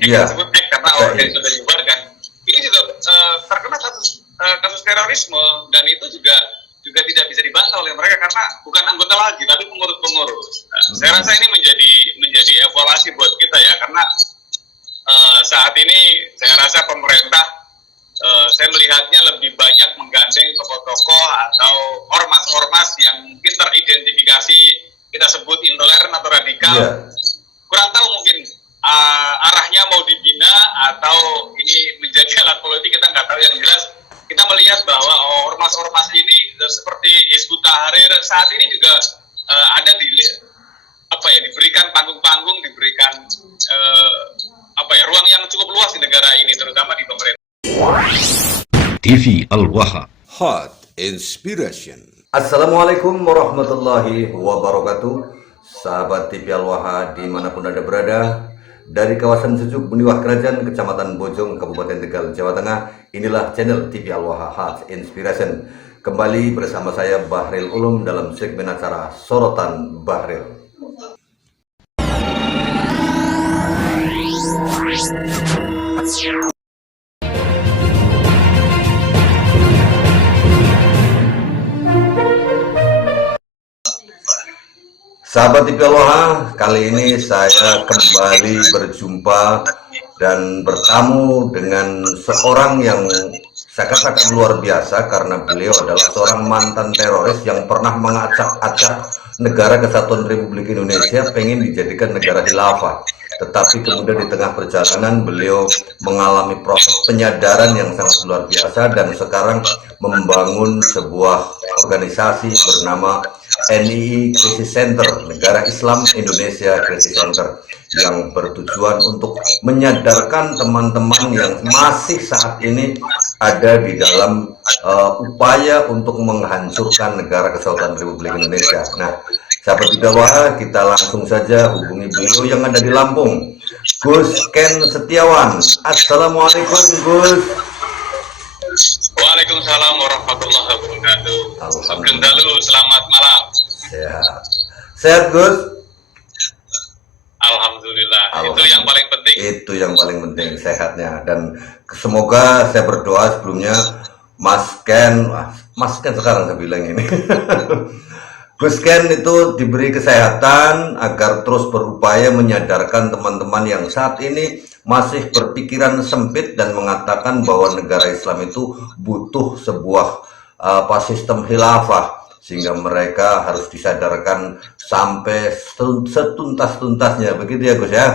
Iya. disebut X karena organisasi sudah dibubarkan. Ini juga terkena kasus terorisme, dan itu juga tidak bisa dibantah oleh mereka karena bukan anggota lagi tapi pengurus-pengurus. Saya rasa ini menjadi evaluasi buat kita ya, karena saat ini saya rasa pemerintah saya melihatnya lebih banyak menggandeng tokoh-tokoh atau ormas-ormas yang mungkin teridentifikasi kita sebut intoleran atau radikal. Kurang tahu mungkin arahnya mau dibina atau ini menjadi alat politik, kita nggak tahu. Yang jelas kita melihat bahwa ormas-ormas ini seperti Hizbut Tahrir saat ini juga ada diberikan panggung-panggung, diberikan ruang yang cukup luas di negara ini, terutama di pemerintah. TV Al-Waha, Hot Inspiration. Assalamualaikum warahmatullahi wabarakatuh. Sahabat TV Al-Waha dimanapun Anda berada, dari kawasan Sejuk, Beniwah Kerajaan, Kecamatan Bojong, Kabupaten Tegal, Jawa Tengah, inilah channel TV Al-Waha Hot Inspiration. Kembali bersama saya Bahril Ulum dalam segmen acara Sorotan Bahril. Sahabat TV Al-Waha, kali ini saya kembali berjumpa dan bertamu dengan seorang yang saya katakan luar biasa karena beliau adalah seorang mantan teroris yang pernah mengacak-acak negara kesatuan Republik Indonesia pengen dijadikan negara khilafah. Tetapi kemudian di tengah perjalanan beliau mengalami proses penyadaran yang sangat luar biasa dan sekarang membangun sebuah organisasi bernama NII Crisis Center, Negara Islam Indonesia Crisis Center, yang bertujuan untuk menyadarkan teman-teman yang masih saat ini ada di dalam upaya untuk menghancurkan negara kesatuan Republik Indonesia. Nah, sahabat TV Al-Waha, kita langsung saja hubungi beliau yang ada di Lampung, Gus Ken Setiawan. Assalamualaikum, Gus. Waalaikumsalam warahmatullahi wabarakatuh. Alhamdulillah, selamat malam. Sehat, Gus? Alhamdulillah. Itu yang paling penting. Itu yang paling penting, sehatnya. Dan semoga saya berdoa sebelumnya Mas Ken sekarang saya bilang ini Gus Ken itu diberi kesehatan agar terus berupaya menyadarkan teman-teman yang saat ini masih berpikiran sempit dan mengatakan bahwa negara Islam itu butuh sebuah sistem khilafah, sehingga mereka harus disadarkan sampai setuntas-tuntasnya. Begitu ya, Gus ya.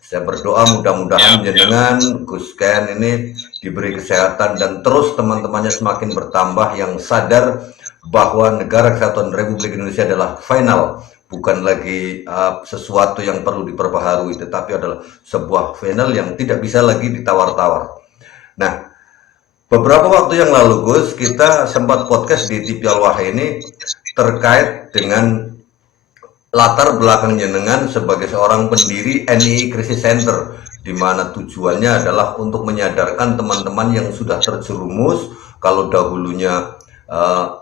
Saya berdoa mudah-mudahan jenengan Gus Ken ini diberi kesehatan dan terus teman-temannya semakin bertambah yang sadar bahwa negara kesatuan Republik Indonesia adalah final, bukan lagi sesuatu yang perlu diperbaharui, tetapi adalah sebuah final yang tidak bisa lagi ditawar-tawar. Nah, beberapa waktu yang lalu, Gus, kita sempat podcast di TV Al-Waha ini terkait dengan latar belakang jenengan sebagai seorang pendiri NII Crisis Center, di mana tujuannya adalah untuk menyadarkan teman-teman yang sudah terjerumus kalau dahulunya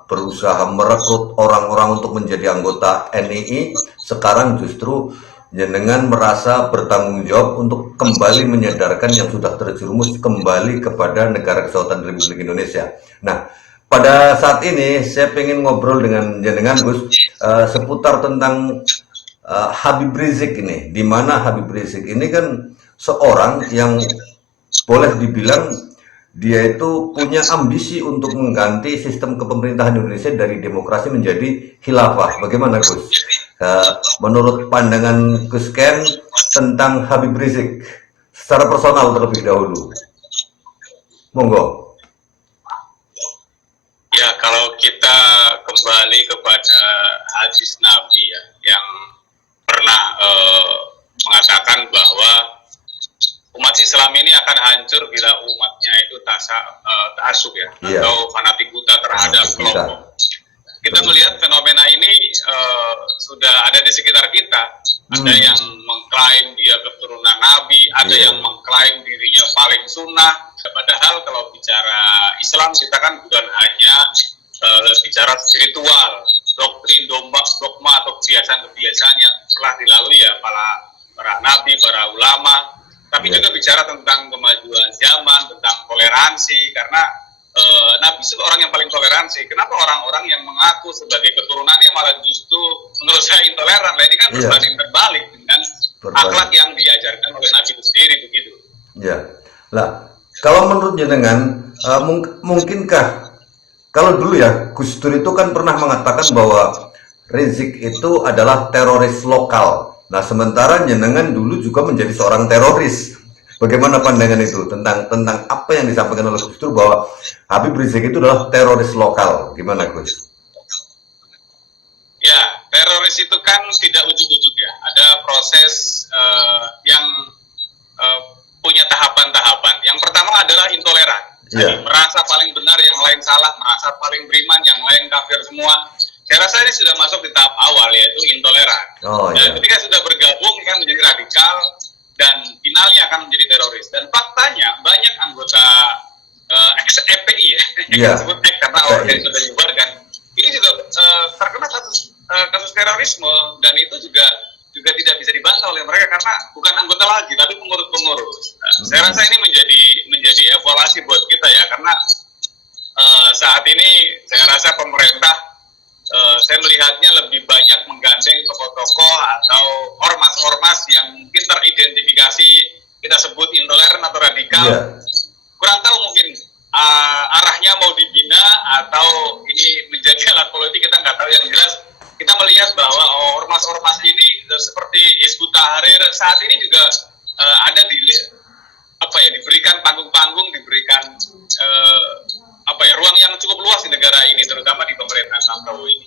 berusaha merekrut orang-orang untuk menjadi anggota NII, sekarang justru jenengan merasa bertanggung jawab untuk kembali menyadarkan yang sudah terjerumus kembali kepada negara kesatuan Republik Indonesia. Nah, pada saat ini saya pengen ngobrol dengan jenengan, Gus, seputar tentang Habib Rizik ini, di mana Habib Rizik ini kan seorang yang boleh dibilang dia itu punya ambisi untuk mengganti sistem kepemerintahan Indonesia dari demokrasi menjadi khilafah. Bagaimana, Gus? Menurut pandangan Gus Ken tentang Habib Rizik secara personal terlebih dahulu. Monggo. Ya, kalau kita kembali kepada hadis Nabi ya, yang pernah mengatakan bahwa umat Islam ini akan hancur bila umatnya itu ta'assub ya, atau fanatik buta terhadap kelompok. Kita melihat fenomena ini sudah ada di sekitar kita. Ada yang mengklaim dia keturunan Nabi, ada yang mengklaim dirinya paling sunnah. Padahal kalau bicara Islam, kita kan bukan hanya bicara spiritual, doktrin, dogma atau kebiasaan-kebiasaan yang telah dilalui ya para nabi, para ulama. tapi Ya. juga bicara tentang kemajuan zaman, tentang toleransi, karena Nabi itu orang yang paling toleransi. Kenapa orang-orang yang mengaku sebagai keturunannya malah justru menurut saya intoleran? Lah ini kan Iya. berbanding terbalik dengan akhlak yang diajarkan oleh Nabi itu sendiri begitu. Ya, lah kalau menurut jenengan mungkinkah kalau dulu ya Gus Dur itu kan pernah mengatakan bahwa Rizik itu adalah teroris lokal. Nah sementara jenengan dulu juga menjadi seorang teroris. Bagaimana pandangan itu tentang apa yang disampaikan oleh Gus Dur bahwa Habib Rizik itu adalah teroris lokal? Gimana Gus? Ya, teroris itu kan tidak ujuk-ujuk ya. Ada proses yang punya tahapan-tahapan. Yang pertama adalah intoleran. Iya. Jadi, merasa paling benar, yang lain salah, merasa paling beriman, yang lain kafir semua. Saya rasa ini sudah masuk di tahap awal, yaitu intoleran. Oh, Dan iya. ketika sudah bergabung kan menjadi radikal dan finalnya akan menjadi teroris. Dan faktanya banyak anggota ex-FPI ya, Iya. disebut X karena orangnya sudah dibubarkan. Ini juga terkena kasus terorisme, dan itu juga tidak bisa dibantah oleh mereka karena bukan anggota lagi tapi pengurus-pengurus. Saya rasa ini menjadi evaluasi buat kita ya, karena saat ini saya rasa pemerintah saya melihatnya lebih banyak menggandeng tokoh-tokoh atau ormas-ormas yang mungkin teridentifikasi kita sebut intoleran atau radikal. Iya. Kurang tahu mungkin arahnya mau dibina atau ini menjadi alat politik, kita nggak tahu. Yang jelas kita melihat bahwa ormas-ormas ini seperti Hizbut Tahrir saat ini juga ada diberikan panggung-panggung, diberikan ruang yang cukup luas di negara ini, terutama di pemerintahan Jokowi ini.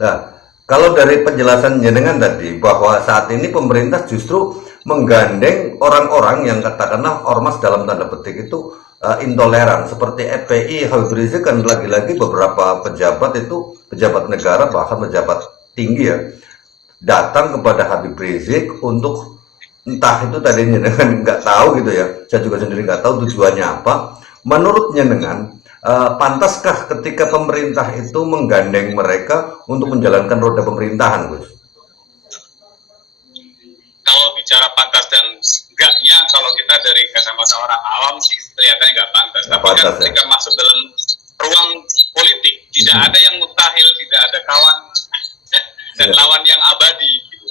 Nah, kalau dari penjelasan jenengan tadi bahwa saat ini pemerintah justru menggandeng orang-orang yang katakanlah ormas dalam tanda petik itu intoleran seperti FPI, Habib Rizik kan lagi-lagi beberapa pejabat itu pejabat negara bahkan pejabat tinggi ya datang kepada Habib Rizik untuk entah itu tadi jenengan nggak tahu gitu ya, saya juga sendiri nggak tahu tujuannya apa. Menurut jenengan pantaskah ketika pemerintah itu menggandeng mereka untuk menjalankan roda pemerintahan, Gus? Kalau bicara pantas dan enggaknya, kalau kita dari kacamata orang awam sih kelihatannya nggak pantas. Nggak Tapi kan pantas, ya? ketika masuk dalam ruang politik, tidak ada yang mustahil, tidak ada kawan dan Ya. lawan yang abadi. Gitu.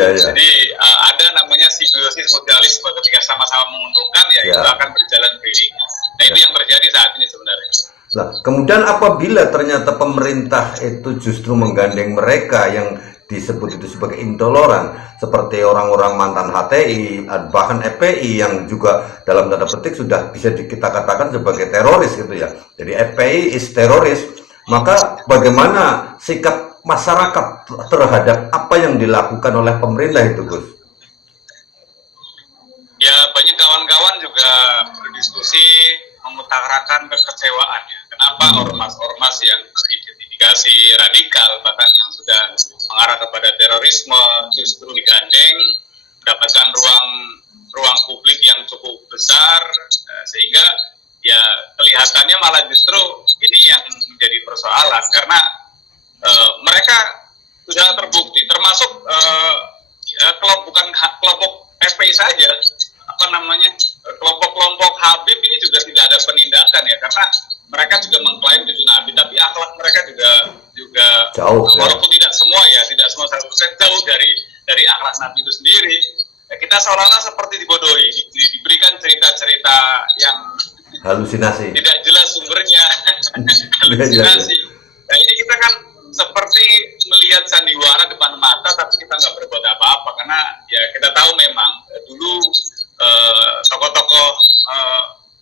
Iya, iya. Jadi ada namanya simbiosis mutualisme, ketika sama-sama menguntungkan ya, Ya. itu akan berjalan beriring. Nah itu yang terjadi saat ini sebenarnya. Nah, kemudian apabila ternyata pemerintah itu justru menggandeng mereka yang disebut itu sebagai intoleran, seperti orang-orang mantan HTI, bahkan FPI yang juga dalam tanda petik sudah bisa kita katakan sebagai teroris gitu ya. Jadi FPI is teroris, maka bagaimana sikap masyarakat terhadap apa yang dilakukan oleh pemerintah itu, Gus? Ya banyak kawan-kawan juga berdiskusi mengutarakan kekecewaan ya. Kenapa ormas-ormas yang teridentifikasi radikal bahkan yang sudah mengarah kepada terorisme justru digandeng, mendapatkan ruang publik yang cukup besar, sehingga ya kelihatannya malah justru ini yang menjadi persoalan karena mereka sudah terbukti termasuk bukan kelompok FPI saja, kelompok-kelompok Habib ini juga tidak ada penindakan ya, karena mereka juga mengklaim cucu Nabi, tapi akhlak mereka juga Jauh, ya. walaupun tidak semua 100% jauh dari akhlak Nabi itu sendiri. Ya, kita seolah-olah seperti dibodohi, diberikan cerita-cerita yang Halusinasi. tidak jelas sumbernya, halusinasi. Nah ini kita kan seperti melihat sandiwara depan mata, tapi kita nggak berbuat apa-apa karena ya kita tahu memang dulu tokoh-tokoh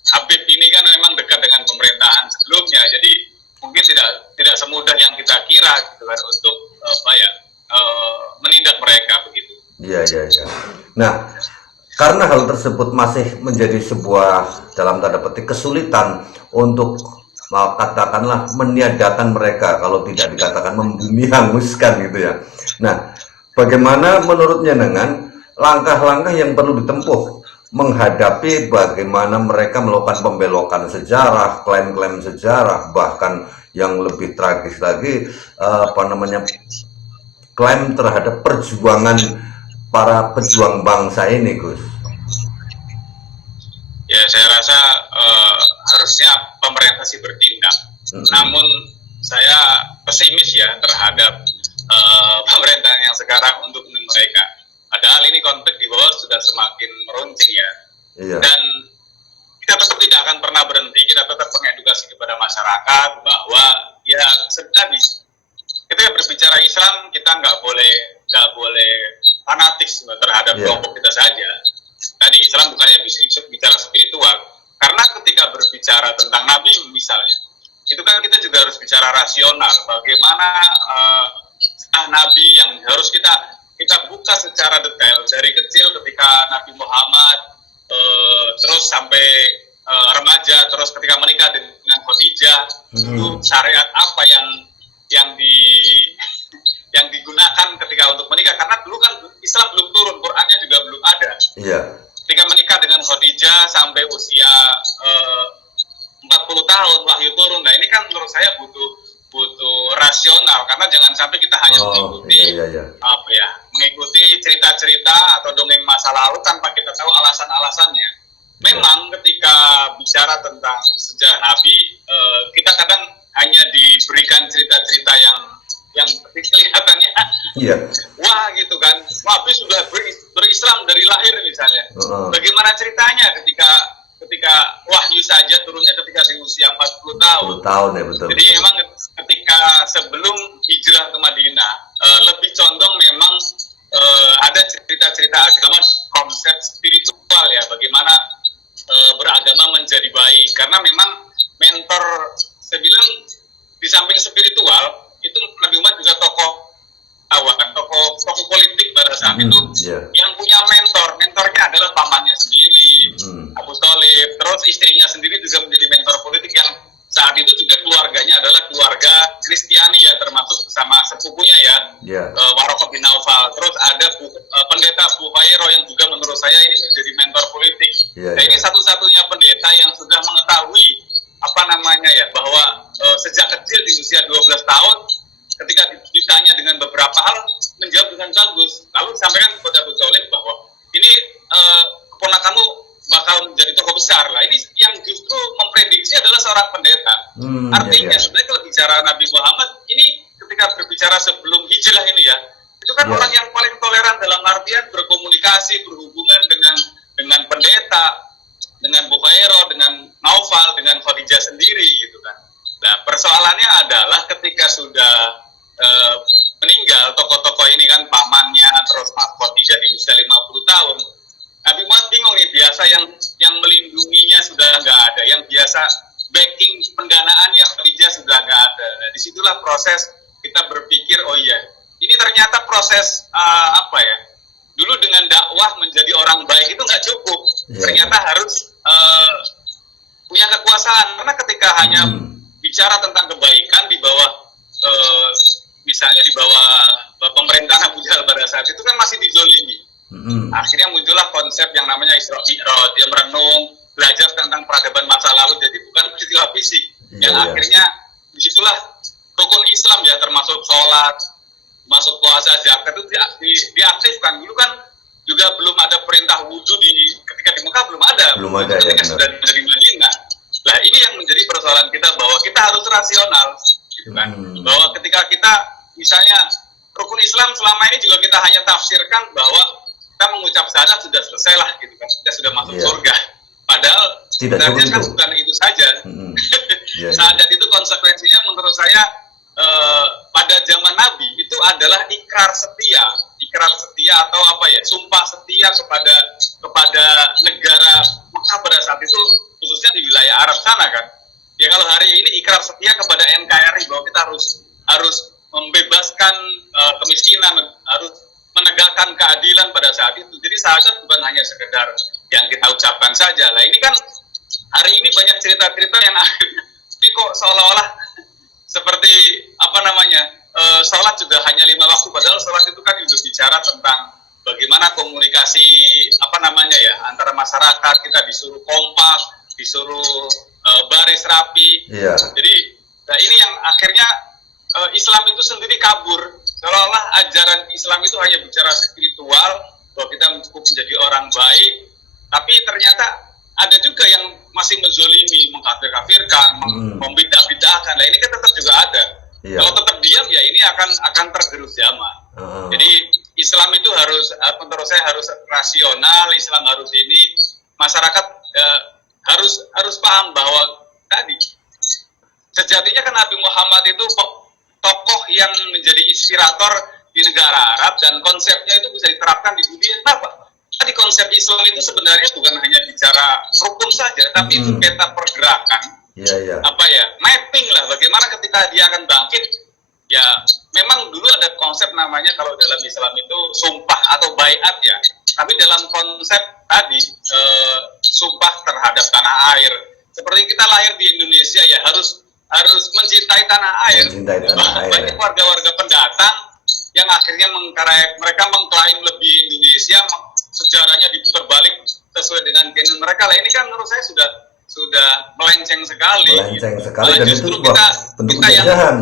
Habib ini kan memang dekat dengan pemerintahan sebelumnya, jadi mungkin tidak semudah yang kita kira gitu kan untuk menindak mereka begitu. Iya, iya, iya. Nah, karena hal tersebut masih menjadi sebuah dalam tanda petik kesulitan untuk katakanlah meniadakan mereka, kalau tidak dikatakan membumi hanguskan gitu ya. Nah, bagaimana menurutnya dengan langkah-langkah yang perlu ditempuh menghadapi bagaimana mereka melakukan pembelokan sejarah, klaim-klaim sejarah, bahkan yang lebih tragis lagi klaim terhadap perjuangan para pejuang bangsa ini, Gus? Ya, saya rasa harusnya pemerintah sih bertindak. Namun saya pesimis ya terhadap pemerintahan yang sekarang untuk mereka. Padahal ini konflik di bawah sudah semakin meruncing ya. Iya. Dan kita tetap tidak akan pernah berhenti. Kita tetap mengedukasi kepada masyarakat bahwa ya tadi kita berbicara Islam, kita nggak boleh fanatis terhadap kelompok kita saja. Tadi Islam bukannya bisa bicara spiritual, karena ketika berbicara tentang Nabi misalnya, itu kan kita juga harus bicara rasional. Bagaimana Nabi yang harus kita buka secara detail dari kecil ketika Nabi Muhammad terus sampai remaja, terus ketika menikah dengan Khadijah, itu syariat apa yang digunakan ketika untuk menikah, karena dulu kan Islam belum turun, Qurannya juga belum ada. Iya. Ketika menikah dengan Khadijah sampai usia 40 tahun wahyu turun. Nah ini kan menurut saya butuh rasional, karena jangan sampai kita hanya mengikuti mengikuti cerita-cerita atau dongeng masa lalu tanpa kita tahu alasan-alasannya. Memang ketika bicara tentang sejarah Nabi, kita kadang hanya diberikan cerita-cerita yang kelihatannya wah gitu kan, Nabi sudah berislam dari lahir misalnya. Bagaimana ceritanya ketika wahyu saja turunnya ketika di usia 40 tahun. 10 tahun ya, betul. Jadi memang ketika sebelum hijrah ke Madinah, lebih condong memang ada cerita-cerita agama, konsep spiritual ya, bagaimana beragama menjadi baik. Karena memang mentor, saya bilang di samping spiritual, itu Nabi Muhammad juga tokoh politik pada saat itu yang punya mentornya adalah pamannya sendiri, Abu Thalib. Terus istrinya sendiri juga menjadi mentor politik yang saat itu juga keluarganya adalah keluarga Kristiani ya, termasuk sama sepupunya ya, Waraqah bin Naufal. Terus ada pendeta Buhairo yang juga menurut saya ini menjadi mentor politik. Nah ini satu-satunya pendeta yang sudah mengetahui bahwa sejak kecil di usia 12 tahun ketika ditanya dengan beberapa hal menjawab dengan bagus, lalu sampaikan kepada Abu Thalib bahwa ini keponakanmu bakal menjadi tokoh besar lah. Ini yang justru memprediksi adalah seorang pendeta. Artinya sebenarnya kalau bicara Nabi Muhammad ini ketika berbicara sebelum hijrah ini ya, itu kan orang yang paling toleran dalam artian berkomunikasi, berhubungan dengan pendeta, dengan Bukhairo, dengan Naufal, dengan Khadijah sendiri gitu kan. Nah persoalannya adalah ketika sudah meninggal tokoh-tokoh ini kan, pamannya, terus Khadijah di usia 50 tahun, Nabi Muhammad bingung nih, biasa yang melindunginya sudah nggak ada, yang biasa backing pendanaannya Khadijah sudah nggak ada. Nah, disitulah proses kita berpikir, oh iya, ini ternyata proses dulu dengan dakwah menjadi orang baik itu nggak cukup, ternyata harus punya kekuasaan, karena ketika hanya bicara tentang kebaikan di bawah misalnya di bawah pemerintahan Abu Jahal pada saat itu kan masih dizolimi. Akhirnya muncullah konsep yang namanya Isra Mi'raj, dia merenung, belajar tentang peradaban masa lalu, jadi bukan peristiwa fisik. Yang akhirnya disitulah rukun Islam ya, termasuk sholat, masuk puasa, zakat itu diaktifkan. Dulu kan juga belum ada perintah wudhu ketika di Mekah belum ada. Ketika sudah dari Madinah. Nah ini yang menjadi persoalan kita, bahwa kita harus rasional, gitu kan. Bahwa ketika kita misalnya rukun Islam selama ini juga kita hanya tafsirkan bahwa kita mengucap syahadat sudah selesai lah gitu kan, kita sudah masuk surga. Padahal sebenarnya kan bukan itu saja. Syahadat itu konsekuensinya menurut saya pada zaman Nabi itu adalah ikrar setia atau sumpah setia kepada negara Mekah pada saat itu, khususnya di wilayah Arab sana kan. Ya kalau hari ini ikrar setia kepada NKRI bahwa kita harus membebaskan kemiskinan, harus menegakkan keadilan pada saat itu. Jadi syahadat bukan hanya sekedar yang kita ucapkan saja. Lah ini kan hari ini banyak cerita-cerita yang akhirnya kok seolah-olah seperti sholat juga hanya 5 waktu, padahal sholat itu kan juga bicara tentang bagaimana komunikasi antara masyarakat. Kita disuruh kompak, disuruh baris rapi. Jadi ini yang akhirnya Islam itu sendiri kabur, seolah-olah ajaran Islam itu hanya bicara spiritual, bahwa kita cukup menjadi orang baik, tapi ternyata ada juga yang masih menzolimi, mengkafir-kafirkan, membidah-bidahkan. Nah ini kan tetap juga ada. Iya. Kalau tetap diam ya ini akan tergerus zaman. Jadi Islam itu harus, menurut saya harus rasional. Islam harus ini, masyarakat harus paham bahwa tadi sejatinya kan Nabi Muhammad itu tokoh yang menjadi inspirator di negara Arab, dan konsepnya itu bisa diterapkan di dunia. Kenapa? Tadi konsep Islam itu sebenarnya bukan hanya bicara rukun saja, tapi itu peta pergerakan. Apa ya, mapping lah bagaimana ketika dia akan bangkit. Ya memang dulu ada konsep namanya kalau dalam Islam itu sumpah atau baiat ya, tapi dalam konsep tadi sumpah terhadap tanah air. Seperti kita lahir di Indonesia ya harus mencintai tanah air. Banyak warga-warga pendatang yang akhirnya mereka mengklaim lebih Indonesia, sejarahnya diputar balik sesuai dengan keinginan mereka. Lah ini kan menurut saya sudah melenceng sekali. Melenceng sekali, dan justru itu sebuah bentuk penjajahan.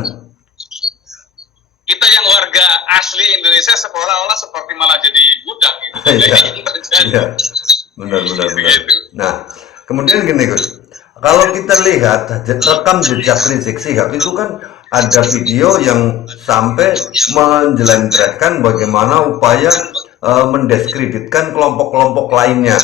Kita yang warga asli Indonesia seolah-olah seperti malah jadi budak gitu. Iya, benar. Nah, kemudian gini Gus, kalau kita lihat rekam jejak Rizik Syihab itu kan ada video yang sampai menjelentrehkan bagaimana upaya mendiskreditkan kelompok-kelompok lainnya.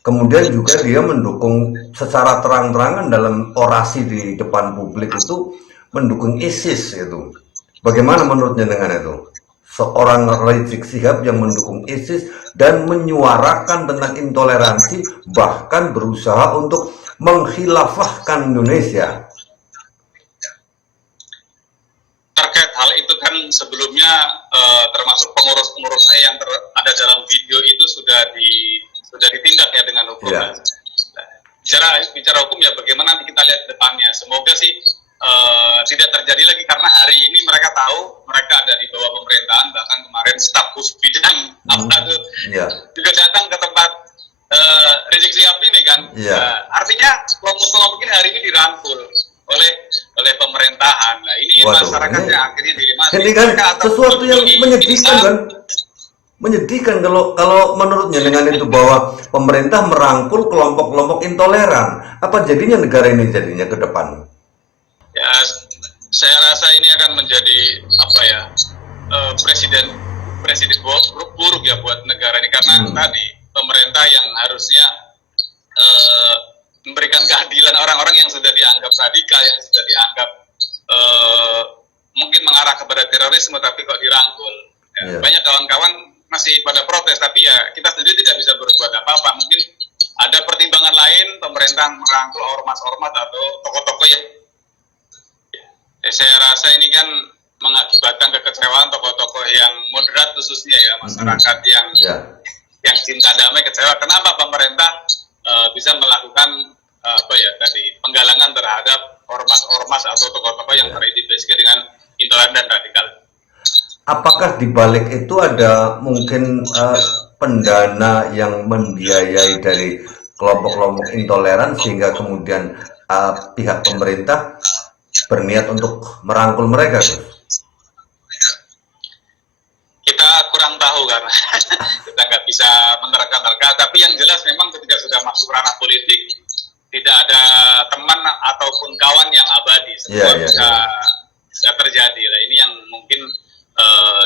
Kemudian juga dia mendukung secara terang-terangan dalam orasi di depan publik itu mendukung ISIS itu. Bagaimana menurutnya dengan itu? Seorang Rizik Syihab yang mendukung ISIS dan menyuarakan tentang intoleransi, bahkan berusaha untuk menghilafahkan Indonesia. Terkait hal itu kan sebelumnya termasuk pengurus-pengurusnya yang ada dalam video itu sudah ditindak ya dengan hukum. Ya. Bicara hukum ya bagaimana nanti kita lihat depannya. Semoga sih tidak terjadi lagi, karena hari ini mereka tahu mereka ada di bawah pemerintahan. Bahkan kemarin staf khusus bidang juga datang ke tempat Rizik Syihab ini kan. Artinya kelompok-kelompok ini hari ini dirangkul oleh pemerintahan. Nah ini masyarakat yang akhirnya dilematis. Ini kan sesuatu yang menyedihkan kan? Menyedihkan kalau menurutnya dengan itu, bahwa pemerintah merangkul kelompok-kelompok intoleran. Apa jadinya negara ini jadinya ke depan? Ya, saya rasa ini akan menjadi presiden buruk ya buat negara ini, karena tadi pemerintah yang harusnya memberikan keadilan orang-orang yang sudah dianggap radikal, yang sudah dianggap mungkin mengarah kepada terorisme, tapi kok dirangkul. Ya, banyak kawan-kawan masih pada protes, tapi ya kita sendiri tidak bisa berbuat apa-apa. Mungkin ada pertimbangan lain, pemerintah merangkul ormas-ormas atau tokoh-tokoh yang saya rasa ini kan mengakibatkan kekecewaan tokoh-tokoh yang moderat, khususnya ya masyarakat yang cinta damai kecewa. Kenapa pemerintah bisa melakukan penggalangan terhadap ormas-ormas atau tokoh-tokoh yang teridentifikasi dengan intoleran dan radikal? Apakah di balik itu ada mungkin pendana yang membiayai dari kelompok-kelompok intoleran, sehingga kemudian pihak pemerintah berniat untuk merangkul mereka? Kita kurang tahu karena kita nggak bisa menerka-nerka, tapi yang jelas memang ketika sudah masuk ranah politik tidak ada teman ataupun kawan yang abadi, semua bisa terjadi. Nah, ini yang mungkin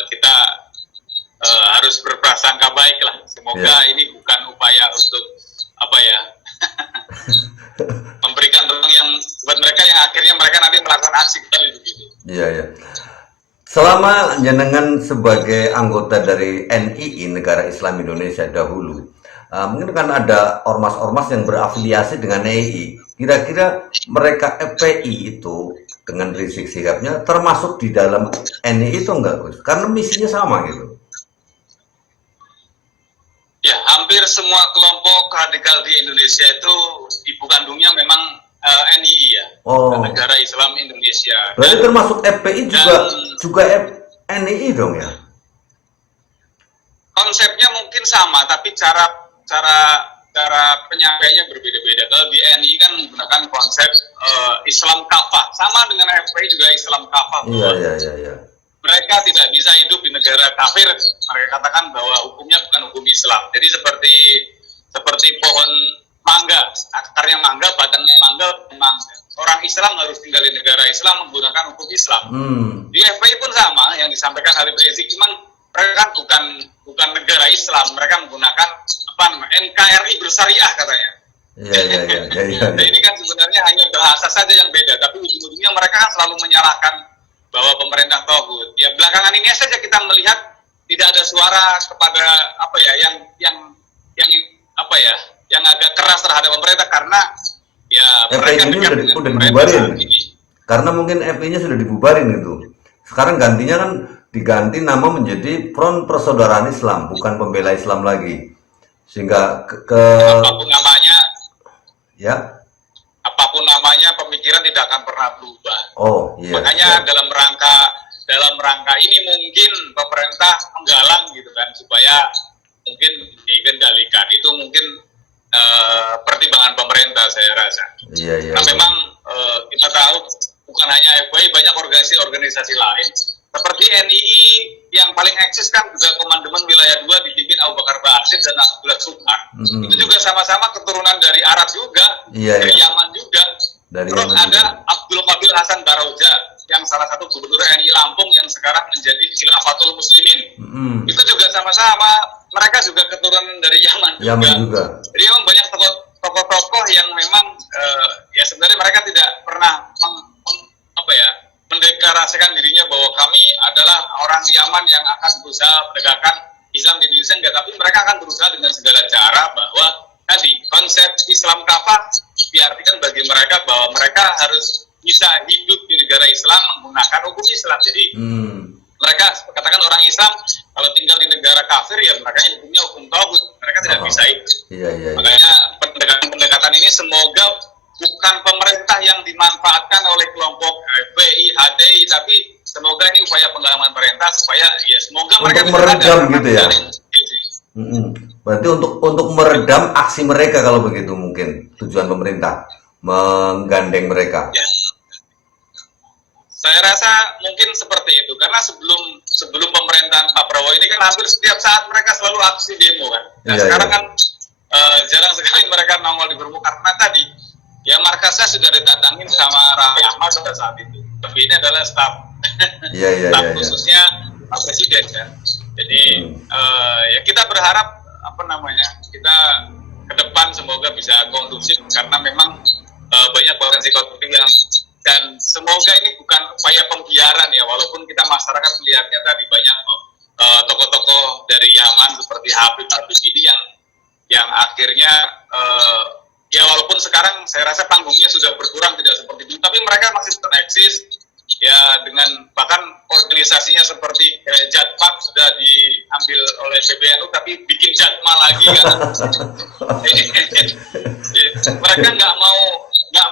kita harus berprasangka baik lah. Semoga ini bukan upaya untuk memberikan ruang yang buat mereka yang akhirnya mereka nanti melakukan aksi begitu. Selama jenengan sebagai anggota dari NII, Negara Islam Indonesia dahulu, mungkin kan ada ormas-ormas yang berafiliasi dengan NII. Kira-kira mereka FPI itu dengan Rizik Syihabnya termasuk di dalam NII itu enggak, Gus? Karena misinya sama gitu. Ya, hampir semua kelompok radikal di Indonesia itu ibu kandungnya memang NII ya, Negara Islam Indonesia. Berarti termasuk FPI juga NII dong ya? Konsepnya mungkin sama, tapi cara penyampaiannya berbeda-beda. Kalau di NII kan menggunakan konsep Islam kafah, sama dengan FPI juga Islam kafah. Iya. Mereka tidak bisa hidup di negara kafir. Mereka katakan bahwa hukumnya bukan hukum Islam. Jadi seperti pohon mangga, akarnya mangga, batangnya mangga. Orang Islam harus tinggal di negara Islam menggunakan hukum Islam. Di FPI pun sama yang disampaikan Habib Rizik, cuman mereka kan bukan negara Islam, mereka menggunakan apa namanya NKRI bersyariah katanya. Iya. Nah, ini kan sebenarnya hanya bahasa saja yang beda, tapi ujung-ujungnya mereka kan selalu menyalahkan bahwa pemerintah togut. Ya belakangan ini saja kita melihat tidak ada suara kepada apa ya yang agak keras terhadap pemerintah karena ya mereka FPI ini udah dibubarin. Karena mungkin FPI-nya sudah dibubarin itu. Sekarang gantinya kan diganti nama menjadi Front Persaudaraan Islam, bukan Pembela Islam lagi. Sehingga apapun namanya, ya, apapun namanya, pemikiran tidak akan pernah berubah. Oh iya. Makanya dalam rangka ini mungkin pemerintah menggalang gitu kan supaya mungkin dikendalikan. Itu mungkin pertimbangan pemerintah saya rasa. Iya. Karena memang kita tahu bukan hanya FPI, banyak organisasi lain seperti NII yang paling eksis kan juga Komandemen Wilayah 2 dipimpin Abu Bakar Basir dan Abdullah Sukmar. Itu juga sama-sama keturunan dari Arab juga, dari Yaman juga. Terus ada Abdul Qadir Hasan Baroja yang salah satu gubernur NII Lampung yang sekarang menjadi Khilafatul Muslimin. Itu juga sama-sama mereka juga keturunan dari Yaman juga. Jadi memang banyak tokoh-tokoh yang memang ya sebenarnya mereka tidak pernah mendeklarasikan dirinya bahwa kami adalah orang Yaman yang akan berusaha menegakkan Islam di Indonesia, enggak, tapi mereka akan berusaha dengan segala cara bahwa tadi konsep Islam kafah diartikan bagi mereka bahwa mereka harus bisa hidup di negara Islam menggunakan hukum Islam. Jadi mereka katakan orang Islam kalau tinggal di negara kafir ya mereka hukumnya hukum tauhid, mereka tidak bisa itu. Makanya pendekatan ini semoga bukan pemerintah yang dimanfaatkan oleh kelompok FPI, HTI, tapi semoga ini upaya penggabungan pemerintah supaya ya semoga untuk mereka meredam gitu ya. Berarti untuk meredam aksi mereka kalau begitu mungkin tujuan pemerintah menggandeng mereka. Ya. Saya rasa mungkin seperti itu karena sebelum pemerintahan Pak Prabowo ini kan hampir setiap saat mereka selalu aksi demo kan. Nah sekarang kan jarang sekali mereka nongol di Bromo karena tadi ya markasnya sudah didatangin sama Raffi Ahmad pada saat itu. Tapi ini adalah staf khususnya Pak Presiden kan. Jadi ya kita berharap kita ke depan semoga bisa kondusif karena memang banyak potensi konflik dan semoga ini bukan upaya pembiaran ya, walaupun kita masyarakat melihatnya tadi banyak tokoh-tokoh dari Yaman seperti Habib ini yang akhirnya ya walaupun sekarang saya rasa panggungnya sudah berkurang tidak seperti dulu, tapi mereka masih tetap eksis ya dengan bahkan organisasinya seperti Jatpat sudah diambil oleh PBNU tapi bikin Jatma lagi kan. Mereka nggak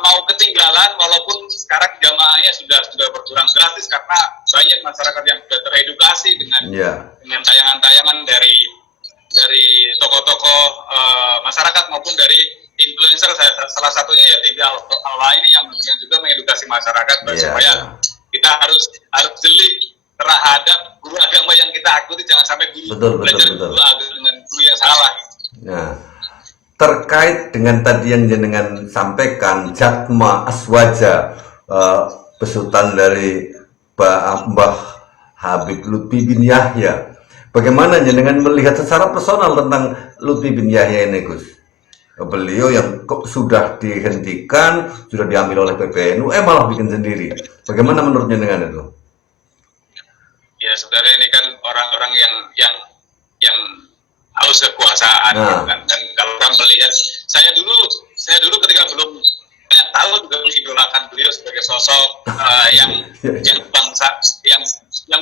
mau ketinggalan walaupun sekarang jamaahnya sudah berkurang drastis karena banyak masyarakat yang sudah teredukasi dengan tayangan-tayangan dari tokoh-tokoh masyarakat maupun dari influencer. Salah satunya ya TV Al ini yang juga mengedukasi masyarakat supaya kita harus jeli terhadap guru agama yang kita ikuti, jangan sampai belajar guru agama dengan guru yang salah. Nah, terkait dengan tadi yang jenengan sampaikan Jatma Aswaja, besutan dari Mbah Habib Lutfi bin Yahya, bagaimana jenengan melihat secara personal tentang Lutfi bin Yahya ini, Gus? Beliau yang sudah dihentikan, sudah diambil oleh PBNU, malah bikin sendiri. Bagaimana menurut jenengan itu? Ya sebenarnya ini kan orang-orang yang haus kekuasaan gitu kan. Dan kalau kita melihat saya dulu ketika belum banyak tahu juga mengidolakan beliau sebagai sosok yang bangsa yang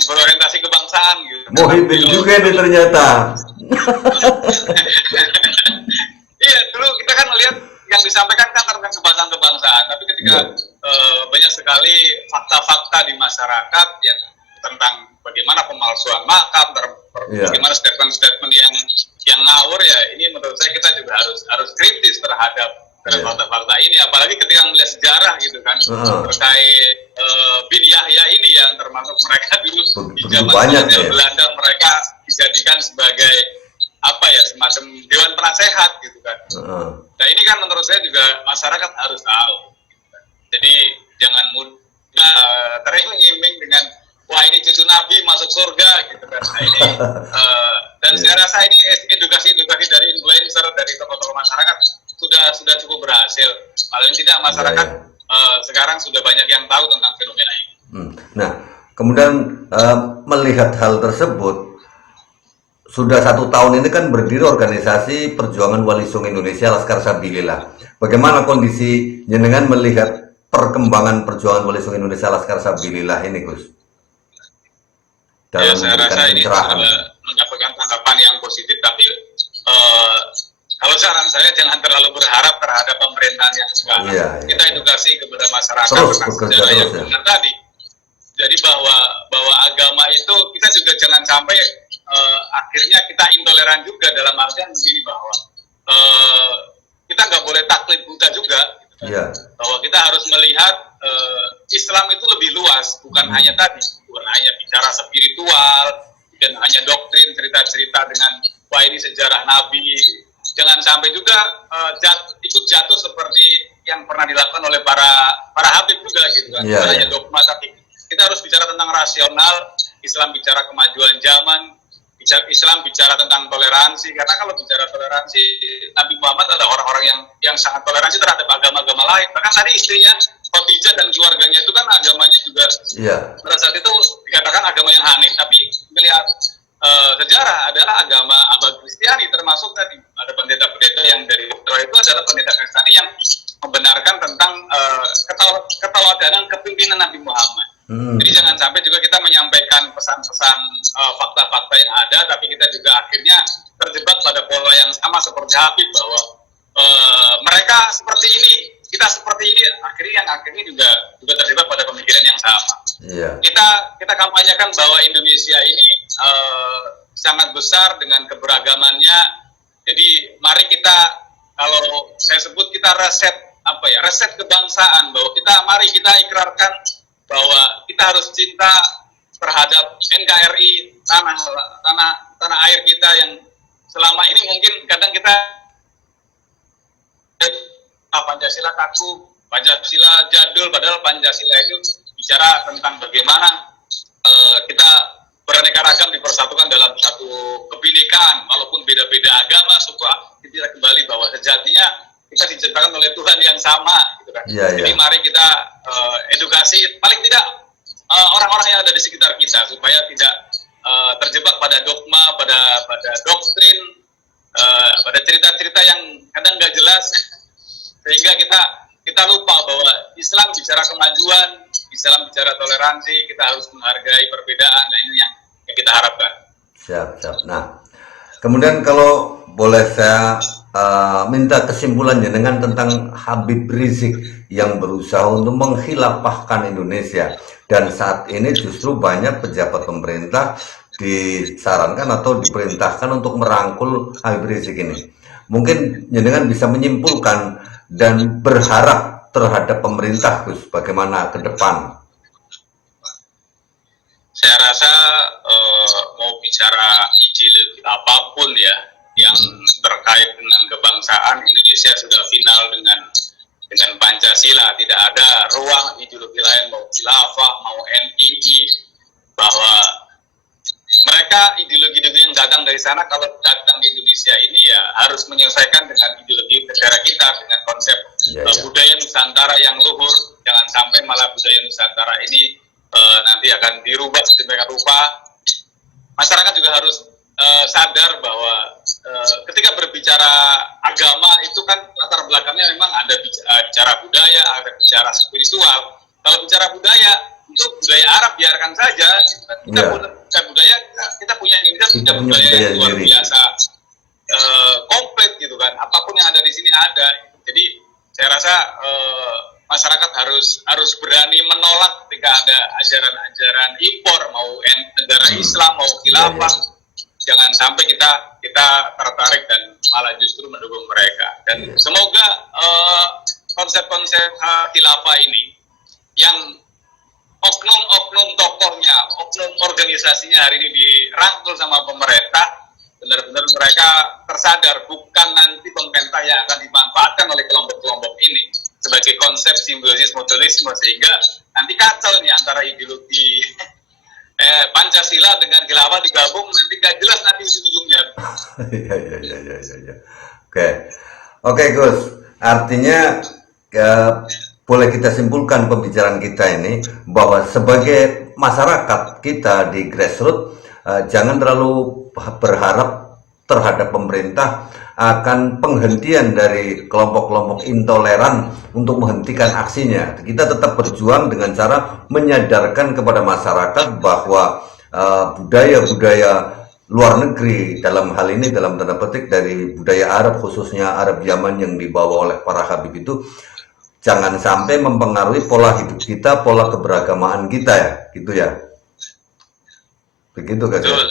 berorientasi kebangsaan gitu. Muhyiddin juga ini ternyata. Iya, dulu kita kan melihat yang disampaikan kan tentang kebangsaan, tapi ketika banyak sekali fakta-fakta di masyarakat yang tentang bagaimana pemalsuan makam, bagaimana statement-statement yang ngawur ya, ini menurut saya kita juga harus kritis terhadap fakta-fakta ini, apalagi ketika melihat sejarah gitu kan terkait bin Yahya ini yang termasuk mereka dulu di zaman Belanda mereka dijadikan sebagai semacam dewan penasehat gitu kan. Nah ini kan menurut saya juga masyarakat harus tahu. Jadi jangan mudah teriming-iming dengan wah ini cucu Nabi masuk surga gitu kan. Nah, ini dan saya rasa ini edukasi dari influencer, dari tokoh-tokoh masyarakat sudah cukup berhasil. Paling tidak masyarakat sekarang sudah banyak yang tahu tentang fenomena ini. Nah, kemudian melihat hal tersebut, sudah 1 tahun ini kan berdiri organisasi Perjuangan Wali Songo Indonesia Laskar Sabilillah. Bagaimana kondisi jenengan melihat perkembangan Perjuangan Wali Songo Indonesia Laskar Sabilillah ini, Gus? Ya, saya rasa ini mendapatkan tanggapan yang positif, tapi kalau saran saya jangan terlalu berharap terhadap pemerintahan yang sekarang. Kita edukasi kepada masyarakat tentang sejarah yang benar tadi. Jadi bahwa agama itu kita juga jangan sampai akhirnya kita intoleran juga, dalam artian begini bahwa kita nggak boleh taklid buta juga. Bahwa kita harus melihat Islam itu lebih luas, bukan hanya bicara spiritual, dan hanya doktrin, cerita-cerita dengan wah ini sejarah Nabi. Jangan sampai juga ikut jatuh seperti yang pernah dilakukan oleh para habib juga gitu kan. Bukan hanya dogma, tapi kita harus bicara tentang rasional. Islam bicara kemajuan zaman, Islam bicara tentang toleransi, karena kalau bicara toleransi, Nabi Muhammad ada orang-orang yang sangat toleransi terhadap agama-agama lain. Bahkan tadi istrinya Khadijah dan keluarganya itu kan agamanya juga pada saat itu dikatakan agama yang hanif, tapi melihat sejarah adalah agama Abad Kristiani, termasuk tadi ada pendeta-pendeta yang dari itu adalah pendeta Kristiani yang membenarkan tentang keteladanan kepemimpinan Nabi Muhammad. Jadi jangan sampai juga kita menyampaikan pesan-pesan fakta-fakta yang ada, tapi kita juga akhirnya terjebak pada pola yang sama seperti Habib, bahwa mereka seperti ini, kita seperti ini, akhirnya juga terjebak pada pemikiran yang sama. Kita kampanyekan bahwa Indonesia ini sangat besar dengan keberagamannya. Jadi mari kita, kalau saya sebut kita reset kebangsaan, bahwa mari kita ikrarkan bahwa kita harus cinta terhadap NKRI, tanah air kita yang selama ini mungkin kadang kita Pancasila kaku, Pancasila jadul, padahal Pancasila itu bicara tentang bagaimana kita beraneka ragam dipersatukan dalam satu kebinekaan, walaupun beda-beda agama, suku. Kita kembali bahwa sejatinya kita diciptakan oleh Tuhan yang sama, gitu kan. Jadi mari kita edukasi, paling tidak orang-orang yang ada di sekitar kita, supaya tidak terjebak pada dogma, pada doktrin, pada cerita-cerita yang kadang nggak jelas, sehingga kita lupa bahwa Islam bicara kemajuan, Islam bicara toleransi, kita harus menghargai perbedaan. Nah, ini yang kita harapkan. Siap. Nah, kemudian kalau boleh saya minta kesimpulannya dengan tentang Habib Rizik yang berusaha untuk menghilafahkan Indonesia, dan saat ini justru banyak pejabat pemerintah disarankan atau diperintahkan untuk merangkul Habib Rizik ini. Mungkin jenengan bisa menyimpulkan dan berharap terhadap pemerintah, Gus, bagaimana ke depan? Saya rasa mau bicara ideologi apapun ya, yang terkait dengan kebangsaan, Indonesia sudah final dengan Pancasila. Tidak ada ruang ideologi lain, mau khilafah, mau NII, bahwa mereka ideologi yang datang dari sana, kalau datang di Indonesia ini ya harus menyelesaikan dengan ideologi negara kita, dengan konsep budaya Nusantara yang luhur. Jangan sampai malah budaya Nusantara ini nanti akan dirubah sedemikian rupa. Masyarakat juga harus sadar bahwa ketika berbicara agama itu kan latar belakangnya memang ada bicara budaya, ada bicara spiritual. Kalau bicara budaya, untuk budaya Arab biarkan saja. Kita budaya, kita punya budaya yang luar biasa, komplit gitu kan. Apapun yang ada di sini ada. Jadi saya rasa masyarakat harus berani menolak ketika ada ajaran-ajaran impor, mau negara Islam, mau khilafah. Jangan sampai kita tertarik dan malah justru mendukung mereka. Dan semoga konsep-konsep khilafah ini yang oknum-oknum tokohnya, oknum organisasinya hari ini dirangkul sama pemerintah, benar-benar mereka tersadar bukan nanti pemerintah yang akan dimanfaatkan dimanfaatkan oleh kelompok-kelompok ini sebagai konsep simbiosis mutualisme, sehingga nanti kacau nih antara ideologi Pancasila dengan khilafah digabung, nanti gak jelas nanti ujung-ujungnya. Ya. Oke Gus, artinya boleh kita simpulkan pembicaraan kita ini bahwa sebagai masyarakat kita di grassroots jangan terlalu berharap terhadap pemerintah akan penghentian dari kelompok-kelompok intoleran untuk menghentikan aksinya. Kita tetap berjuang dengan cara menyadarkan kepada masyarakat bahwa budaya-budaya luar negeri, dalam hal ini dalam tanda petik dari budaya Arab, khususnya Arab Yaman yang dibawa oleh para Habib itu, jangan sampai mempengaruhi pola hidup kita, pola keberagamaan kita ya, gitu ya. Begitu kan? Betul.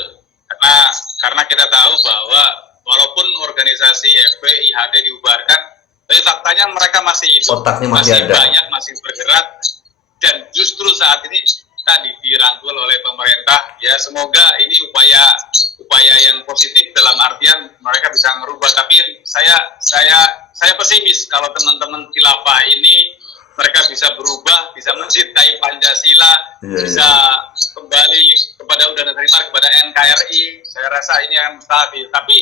Karena kita tahu bahwa walaupun organisasi FPI IHD dibubarkan, tapi faktanya mereka masih hidup, otaknya masih ada, banyak, masih bergerak, dan justru saat ini tadi dirangkul oleh pemerintah. Ya semoga ini upaya yang positif dalam artian mereka bisa merubah. Tapi saya pesimis kalau teman-teman khilafah ini mereka bisa berubah, bisa mencintai Pancasila, bisa kembali kepada Undang-Undang Dasar kepada NKRI. Saya rasa ini akan mustahil. Tapi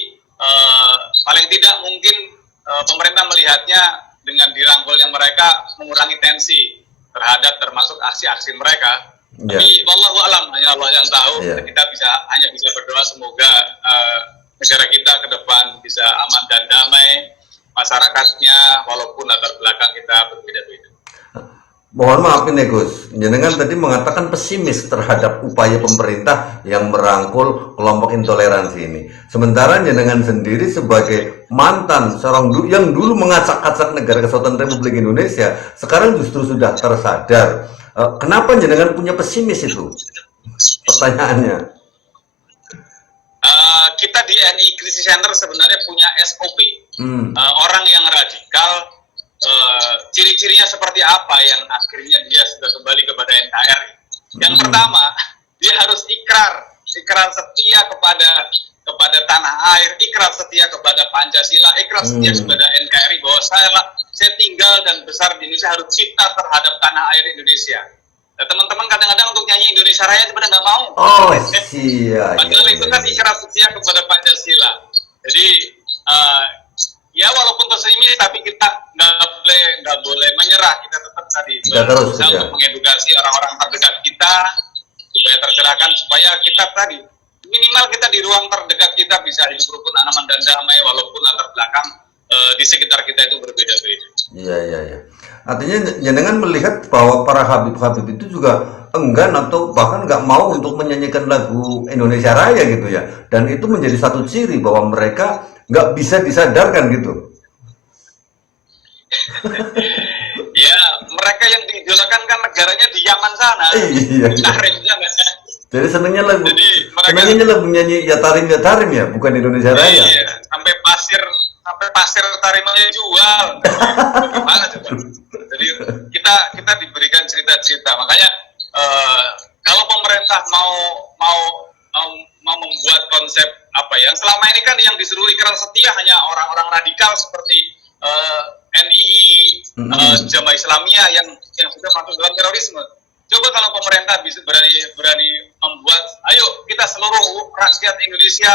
paling tidak mungkin pemerintah melihatnya dengan dirangkulnya mereka mengurangi tensi terhadap termasuk aksi-aksi mereka. Tapi wallahu alam, hanya Allah yang tahu. Kita hanya bisa berdoa semoga negara kita ke depan bisa aman dan damai, masyarakatnya walaupun latar belakang kita berbeda-beda. Mohon maaf ini Gus, jenengan tadi mengatakan pesimis terhadap upaya pemerintah yang merangkul kelompok intoleransi ini. Sementara jenengan sendiri sebagai mantan seorang yang dulu mengacak-acak negara kesatuan Republik Indonesia, sekarang justru sudah tersadar. Kenapa jenengan punya pesimis itu? Pertanyaannya. Kita di NI Crisis Center sebenarnya punya SOP. Orang yang radikal, ciri-cirinya seperti apa yang akhirnya dia sudah kembali kepada NKRI. Yang pertama, dia harus ikrar setia kepada tanah air, ikrar setia kepada Pancasila, ikrar setia kepada NKRI bahwa saya tinggal dan besar di Indonesia, harus cinta terhadap tanah air Indonesia. Nah, teman-teman kadang-kadang untuk nyanyi Indonesia Raya sebenarnya nggak mau. Padahal itu kan ikrar setia kepada Pancasila. Jadi ya walaupun pesimis, tapi kita nggak boleh menyerah. Kita tetap tadi berusaha untuk mengedukasi orang-orang terdekat kita supaya tercerahkan, supaya kita tadi minimal kita di ruang terdekat kita bisa hidup rukun, aman dan damai walaupun latar belakang di sekitar kita itu berbeda-beda. Iya. Artinya jenengan melihat bahwa para Habib-Habib itu juga enggan atau bahkan nggak mau untuk menyanyikan lagu Indonesia Raya gitu ya, dan itu menjadi satu ciri bahwa mereka nggak bisa disadarkan gitu. Ya, mereka yang diidolakan kan negaranya di Yaman sana. Iya. Jadi senengnya lagu nyanyi ya tarim ya, bukan Indonesia Raya. Iya, sampai pasir tarimnya jual. Gimana coba? Jadi kita diberikan cerita-cerita. Makanya kalau pemerintah mau membuat konsep apa ya? Selama ini kan yang disuruh ikrar setia hanya orang-orang radikal seperti NII, Jamaah Islamiyah yang sudah masuk dalam terorisme. Coba kalau pemerintah bisa berani membuat, ayo kita seluruh rakyat Indonesia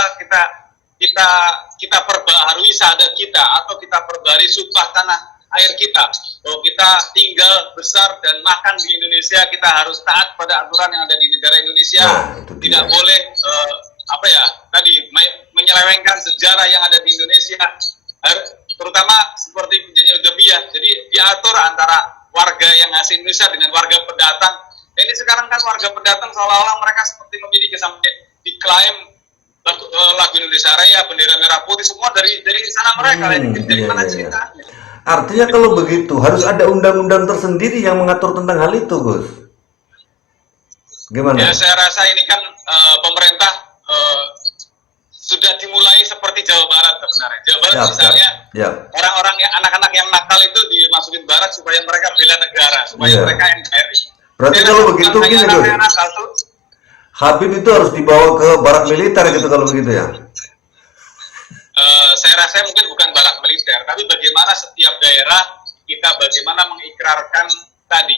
kita perbaharui syahadat kita, atau kita perbaharui sumpah tanah air kita, bahwa kita tinggal besar dan makan di Indonesia, kita harus taat pada aturan yang ada di negara Indonesia, tidak boleh menyelewengkan sejarah yang ada di Indonesia, terutama seperti perjanjian Hudaybiyah. Jadi diatur antara warga yang asli Indonesia dengan warga pendatang. Ini sekarang kan warga pendatang seolah-olah mereka seperti memiliki sampai diklaim lagu Indonesia Raya, bendera merah putih, semua dari sana mereka. Dari mana ceritanya? Artinya kalau begitu harus ada undang-undang tersendiri yang mengatur tentang hal itu, Gus. Gimana? Ya, saya rasa ini kan pemerintah sudah dimulai seperti Jawa Barat sebenarnya. Jawa Barat misalnya orang-orang anak-anak yang nakal itu dimasukin barat supaya mereka bela negara, supaya mereka NKRI. Berarti kalau begitu gini, Gus. Habib itu harus dibawa ke barak militer gitu kalau begitu ya? saya rasa mungkin bukan barak militer, tapi bagaimana setiap daerah kita bagaimana mengikrarkan tadi,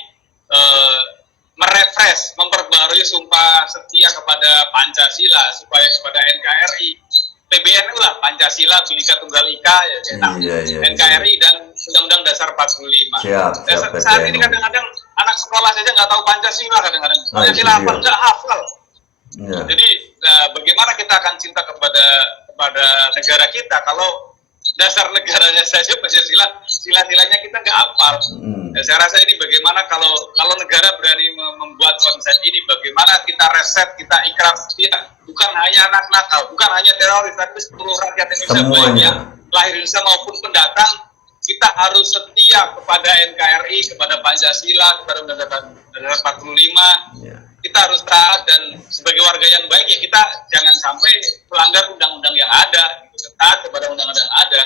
merefresh, memperbarui sumpah setia kepada Pancasila, supaya kepada NKRI, PBNU lah, Pancasila, Bhinneka Tunggal Ika, NKRI dan Undang-Undang Dasar 45. Saat ini kadang-kadang anak sekolah saja nggak tahu Pancasila kadang-kadang. Pancasila apa? Nggak hafal. Jadi bagaimana kita akan cinta kepada negara kita kalau dasar negaranya saja Pancasila, sila-silanya kita nggak hafal. Saya rasa ini bagaimana kalau negara berani membuat konsep ini, bagaimana kita reset, kita ikrar setia, bukan hanya anak nakal, bukan hanya teroris, tapi seluruh rakyat Indonesia, semuanya, lahir Indonesia maupun pendatang, kita harus setia kepada NKRI, kepada Pancasila, kepada Undang-Undang 45. Kita harus taat, dan sebagai warga yang baik ya kita jangan sampai melanggar undang-undang yang ada, taat kepada undang-undang yang ada,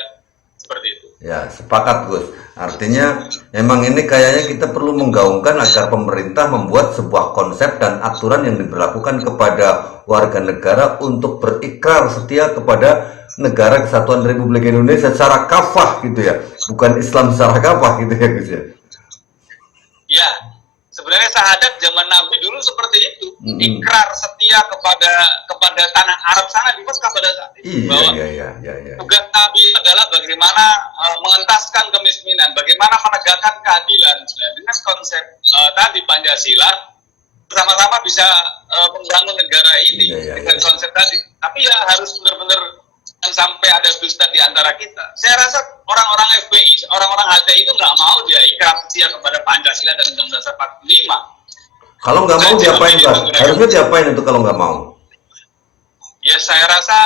seperti itu. Ya, sepakat Gus. Artinya memang ini kayaknya kita perlu menggaungkan agar pemerintah membuat sebuah konsep dan aturan yang diberlakukan kepada warga negara untuk berikrar setia kepada negara kesatuan Republik Indonesia secara kafah gitu ya, bukan Islam secara kafah gitu ya Gus ya. Ya, sebenarnya syahadat zaman Nabi dulu seperti itu, ikrar setia kepada tanah Arab sana di Mekah pada saat itu, bahwa tugas Nabi adalah bagaimana mengentaskan kemiskinan, bagaimana menegakkan keadilan dengan konsep tadi Pancasila, bersama-sama bisa membangun negara ini dengan konsep tadi. Tapi ya harus benar-benar sampai ada dusta di antara kita. Saya rasa orang-orang FPI, orang-orang HTI itu nggak mau dia ikrar setia kepada Pancasila dan Undang-Undang Dasar 45. Kalau nggak mau diapain Pak? Harusnya diapain itu kalau nggak mau? Ya saya rasa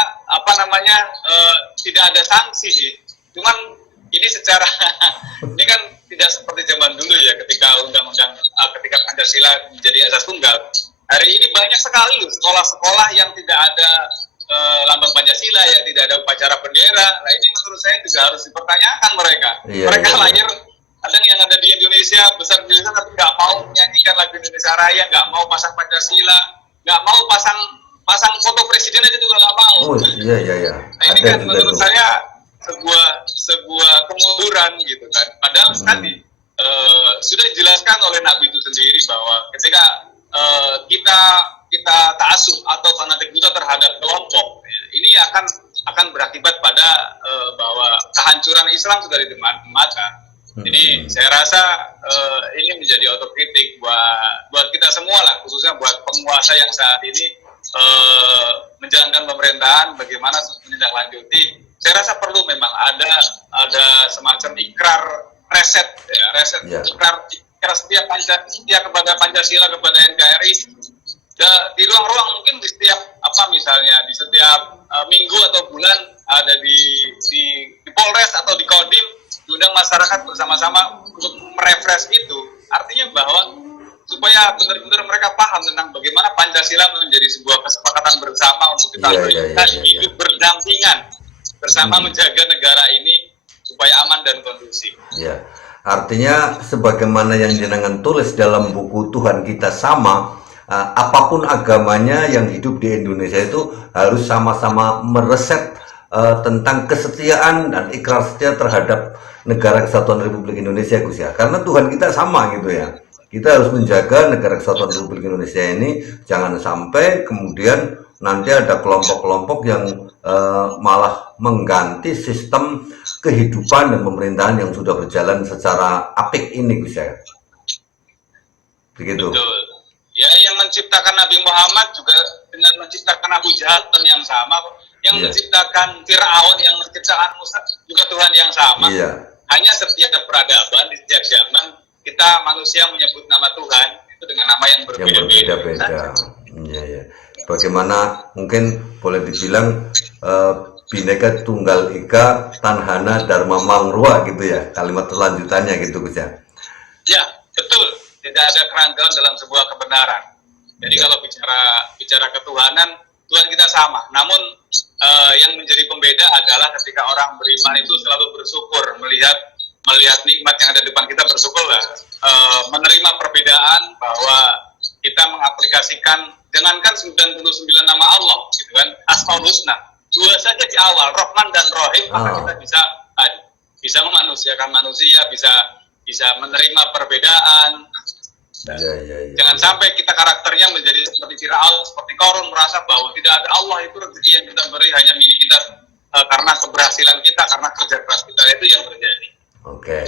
tidak ada sanksi sih. Cuman ini secara ini kan tidak seperti zaman dulu ya, ketika ketika Pancasila menjadi asas tunggal. Hari ini banyak sekali sekolah-sekolah yang tidak ada lambang Pancasila, yang tidak ada upacara bendera. Nah ini menurut saya juga harus dipertanyakan mereka. Mereka lahir, ada yang ada di Indonesia, besar di Indonesia, tapi nggak mau menyanyikan lagu Indonesia Raya, nggak mau pasang Pancasila, nggak mau pasang foto presiden aja juga nggak mau. Nah ini kan menurut saya sebuah kemunduran gitu kan. Padahal tadi sudah dijelaskan oleh Nabi itu sendiri bahwa ketika kita ta'assub atau fanatik buta terhadap kelompok, ini akan berakibat pada bahwa kehancuran Islam sudah di mata. Jadi saya rasa ini menjadi otokritik buat kita semua lah, khususnya buat penguasa yang saat ini menjalankan pemerintahan, bagaimana menindaklanjuti. Saya rasa perlu memang ada semacam ikrar reset, ikrar setia kepada Pancasila, kepada NKRI. Di ruang-ruang mungkin di setiap misalnya di setiap minggu atau bulan ada di Polres atau di Kodim, diundang masyarakat bersama-sama untuk merefresh itu. Artinya bahwa supaya benar-benar mereka paham tentang bagaimana Pancasila menjadi sebuah kesepakatan bersama untuk kita hidup berdampingan bersama menjaga negara ini supaya aman dan kondusif. Ya, artinya sebagaimana yang jenengan tulis dalam buku Tuhan Kita Sama, apapun agamanya yang hidup di Indonesia itu harus sama-sama mereset tentang kesetiaan dan ikrar setia terhadap negara kesatuan Republik Indonesia Gus ya. Karena Tuhan kita sama gitu ya. Kita harus menjaga negara kesatuan Republik Indonesia ini jangan sampai kemudian nanti ada kelompok-kelompok yang malah mengganti sistem kehidupan dan pemerintahan yang sudah berjalan secara apik ini Gus ya. Begitu. Betul. Ya, yang menciptakan Nabi Muhammad juga dengan menciptakan Abu Jahal yang sama, yang menciptakan Fir'aun, yang menciptakan Musa juga Tuhan yang sama. Hanya setiap peradaban di setiap zaman kita manusia menyebut nama Tuhan itu dengan nama yang berbeda-beda. Bagaimana mungkin boleh dibilang Bhinneka Tunggal Ika Tanhana Dharma Mangrua gitu ya, kalimat lanjutannya gitu Gus ya. Ya, betul. Tidak ada kerangkauan dalam sebuah kebenaran. Jadi kalau bicara ketuhanan, Tuhan kita sama. Namun yang menjadi pembeda adalah ketika orang beriman itu selalu bersyukur, melihat nikmat yang ada di depan kita, bersyukurlah, menerima perbedaan, bahwa kita mengaplikasikan, jangankan 99 nama Allah, gitu kan, Asmaul Husna, dua saja di awal, Rahman dan Rahim, maka Oh. kita bisa memanusiakan manusia, bisa menerima perbedaan. Ya. Jangan sampai kita karakternya menjadi seperti Firaun, seperti Qarun, merasa bahwa tidak ada Allah, itu rezeki yang kita beri hanya milik kita karena keberhasilan kita, karena kerja keras kita. Itu yang terjadi. Oke.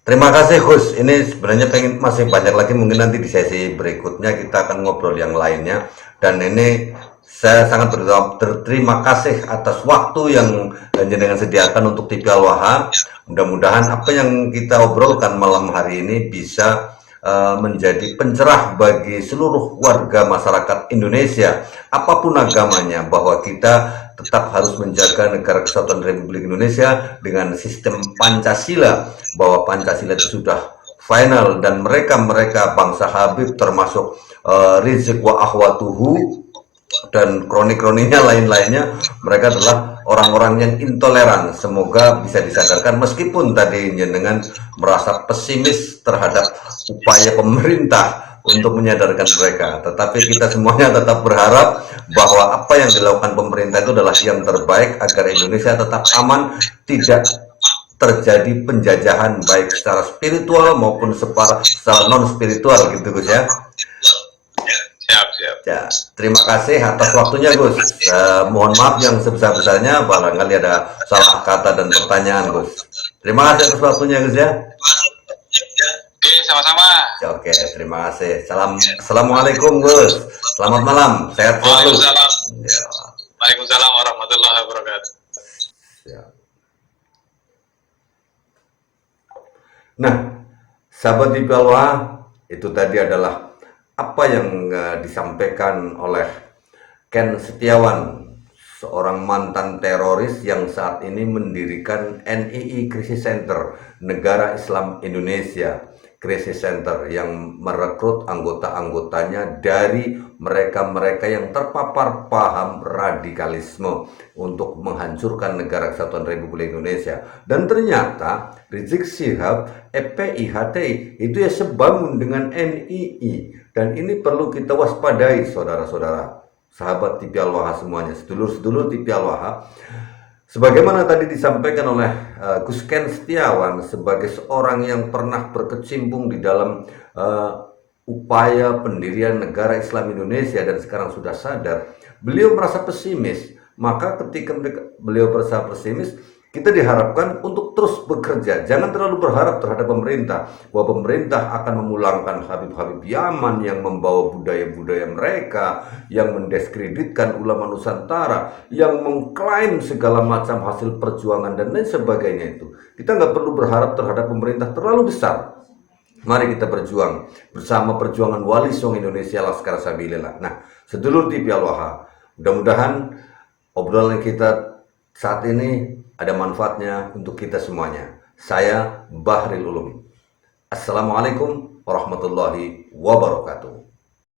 Terima kasih Gus. Ini sebenarnya masih banyak lagi, mungkin nanti di sesi berikutnya kita akan ngobrol yang lainnya. Dan ini saya sangat berterima kasih atas waktu yang jenengan sediakan untuk TV Al-Waha. Mudah-mudahan apa yang kita obrolkan malam hari ini bisa menjadi pencerah bagi seluruh warga masyarakat Indonesia, apapun agamanya, bahwa kita tetap harus menjaga negara kesatuan Republik Indonesia dengan sistem Pancasila, bahwa Pancasila itu sudah final, dan mereka bangsa Habib termasuk Rizik wa akhwatuhu dan kroni-kroninya lain-lainnya, mereka adalah orang-orang yang intoleran. Semoga bisa disadarkan, meskipun tadi jenengan merasa pesimis terhadap upaya pemerintah untuk menyadarkan mereka, tetapi kita semuanya tetap berharap bahwa apa yang dilakukan pemerintah itu adalah yang terbaik agar Indonesia tetap aman, tidak terjadi penjajahan baik secara spiritual maupun secara non spiritual, gitu Gus ya. Siap. Ya, terima kasih atas waktunya Gus. Mohon maaf yang sebesar-besarnya barangkali ada salah kata dan pertanyaan Gus. Terima kasih atas waktunya Gus ya. Oke, sama-sama. Oke, terima kasih. Assalamualaikum Gus. Selamat malam, sehat selalu. Waalaikumsalam. Ya, Waalaikumsalam warahmatullahi wabarakatuh. ya. Nah, sahabat TV Al-Waha, itu tadi adalah apa yang disampaikan oleh Ken Setiawan, seorang mantan teroris yang saat ini mendirikan NII Crisis Center, Negara Islam Indonesia Crisis Center, yang merekrut anggota-anggotanya dari mereka-mereka yang terpapar paham radikalisme untuk menghancurkan Negara Kesatuan Republik Indonesia. Dan ternyata Rizik Syihab, FPI-HTI itu ya sebangun dengan NII. Dan ini perlu kita waspadai, saudara-saudara, sahabat TV Al-Waha semuanya, sedulur-sedulur TV Al-Waha. Sebagaimana tadi disampaikan oleh Gus Ken Setiawan sebagai seorang yang pernah berkecimpung di dalam upaya pendirian Negara Islam Indonesia dan sekarang sudah sadar, beliau merasa pesimis. Maka ketika beliau merasa pesimis, kita diharapkan untuk terus bekerja. Jangan terlalu berharap terhadap pemerintah, bahwa pemerintah akan memulangkan Habib-Habib Yaman yang membawa budaya-budaya mereka, yang mendiskreditkan ulama Nusantara, yang mengklaim segala macam hasil perjuangan dan lain sebagainya itu. Kita nggak perlu berharap terhadap pemerintah terlalu besar. Mari kita berjuang bersama perjuangan Wali Songo Indonesia Laskar Sabilillah. Nah, sedulur TV Al-Waha, mudah-mudahan obrolan kita saat ini ada manfaatnya untuk kita semuanya. Saya Bahril Ulumi. Assalamualaikum warahmatullahi wabarakatuh.